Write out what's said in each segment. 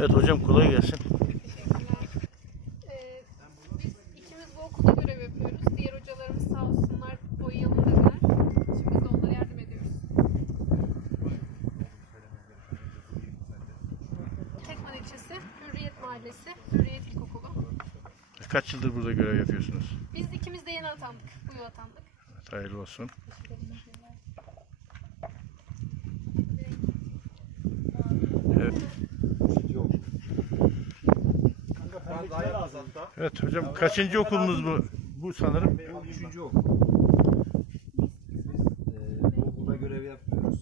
Evet hocam kolay gelsin. Teşekkürler. Ee, biz ikimiz bu okulda görev yapıyoruz. Diğer hocalarımız sağ olsunlar boyayalım dediler. Şimdi biz de onlara yardım ediyoruz. Tekman ilçesi, Hürriyet Mahallesi, Hürriyet İlkokulu. Kaç yıldır burada görev yapıyorsunuz? Biz ikimiz de yeni atandık. Bu yıl atandık. Evet, hayırlı olsun. Evet. Evet hocam kaçıncı okulunuz bu? Bu sanırım. Bu üçüncü okul. Biz e, okulda görev yapmıyoruz.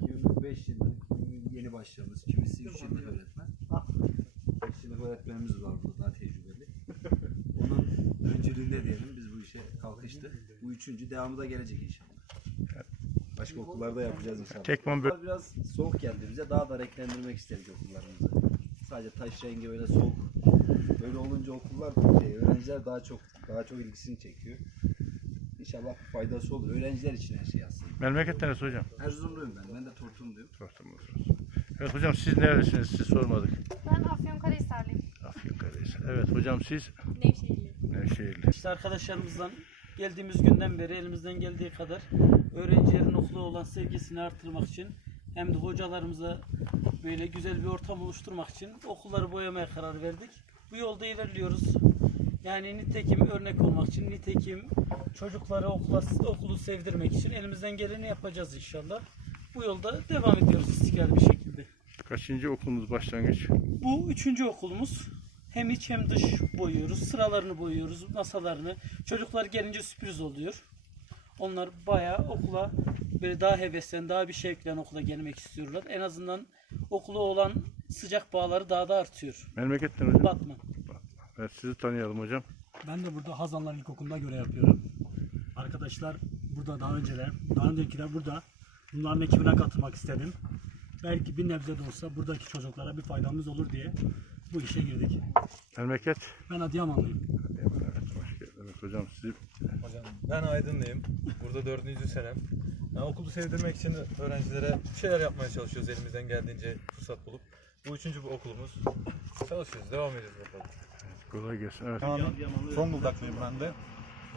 Kimimiz 5 yıldır, kimimiz yeni başladığımız, kimisi 3 yıllık öğretmen. 5 yıllık öğretmenimiz var burada daha tecrübeli. Onun öncülüğünde diyelim biz bu işe kalkıştık. Bu üçüncü devamı da gelecek inşallah. Başka okullarda yapacağız inşallah. Tekman bö- Biraz soğuk geldi bize. Daha da renklendirmek istedik okullarımızı. Sadece taş rengi böyle soğuk. Böyle olunca okullar şey, öğrenciler daha çok daha çok ilgisini çekiyor. İnşallah bir faydası olur. Öğrenciler için her şey aslında. Memleket neresi hocam? Erzurumluyum ben. Ben de Tortumluyum. Tortumlusunuz. Evet hocam siz neredesiniz? Sizi sormadık. Ben Afyonkarahisarlıyım. Afyonkarahisar. Evet hocam siz Nevşehirliyim. Nevşehirli. İşte arkadaşlarımızdan geldiğimiz günden beri elimizden geldiği kadar öğrencilerin okula olan sevgisini artırmak için hem de hocalarımıza böyle güzel bir ortam oluşturmak için okulları boyamaya karar verdik. Bu yolda ilerliyoruz. Yani nitekim örnek olmak için, nitekim çocuklara okula, okulu sevdirmek için elimizden geleni yapacağız inşallah. Bu yolda devam ediyoruz istikrarlı bir şekilde. Kaçıncı okulunuz başlangıç? Bu üçüncü okulumuz. Hem iç hem dış boyuyoruz. Sıralarını boyuyoruz, masalarını. Çocuklar gelince sürpriz oluyor. Onlar bayağı okula böyle daha heveslen, daha bir şevkle okula gelmek istiyorlar. En azından okula olan sıcak bağları daha da artıyor. Memleket neresi hocam? Batman. Evet sizi tanıyalım hocam. Ben de burada Hazanlar İlkokulu'nda görev yapıyorum. Arkadaşlar burada daha önceler, daha öncekiler burada. Bunların ekibine katılmak istedim. Belki bir nebze de olsa buradaki çocuklara bir faydamız olur diye bu işe girdik. Memleket? Ben Adıyamanlıyım. Evet, hoş geldiniz. Hocam sizi Hocam ben Aydınlıyım. Burada dördüncü senem. Yani okulu sevdirmek için öğrencilere şeyler yapmaya çalışıyoruz elimizden geldiğince fırsat bulup. Bu üçüncü bu okulumuz. Çalışıyoruz, devam ediyoruz bakalım. kolay gelsin. Evet. Zonguldaklıyım ben de.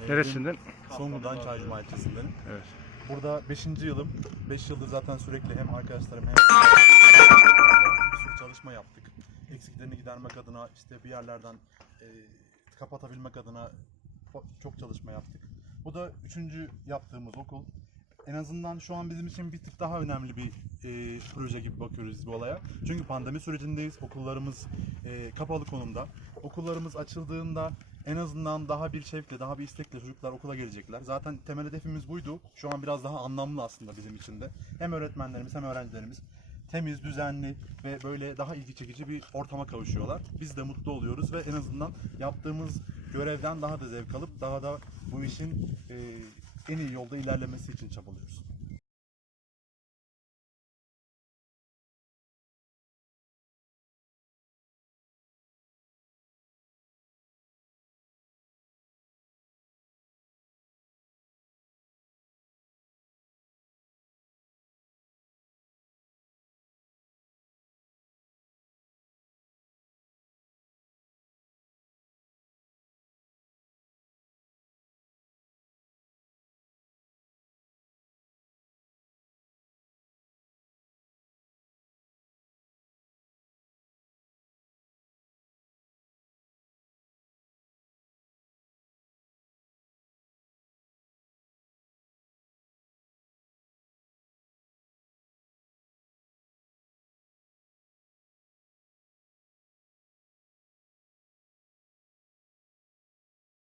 Ee, Neresinden? Zonguldak'ın Çaycuma ilçesinden. Evet. Burada 5. yılım. 5 yıldır zaten sürekli hem arkadaşlarım hem bir sürü çalışma yaptık. Eksiklerini gidermek adına işte bir yerlerden e, kapatabilmek adına çok çalışma yaptık. Bu da üçüncü yaptığımız okul. En azından şu an bizim için bir tık daha önemli bir e, proje gibi bakıyoruz bu olaya. Çünkü pandemi sürecindeyiz. Okullarımız e, kapalı konumda. Okullarımız açıldığında en azından daha bir şevkle, daha bir istekle çocuklar okula gelecekler. Zaten temel hedefimiz buydu. Şu an biraz daha anlamlı aslında bizim için de. Hem öğretmenlerimiz hem öğrencilerimiz temiz, düzenli ve böyle daha ilgi çekici bir ortama kavuşuyorlar. Biz de mutlu oluyoruz ve en azından yaptığımız görevden daha da zevk alıp daha da bu işin e, en iyi yolda ilerlemesi için çabalıyoruz.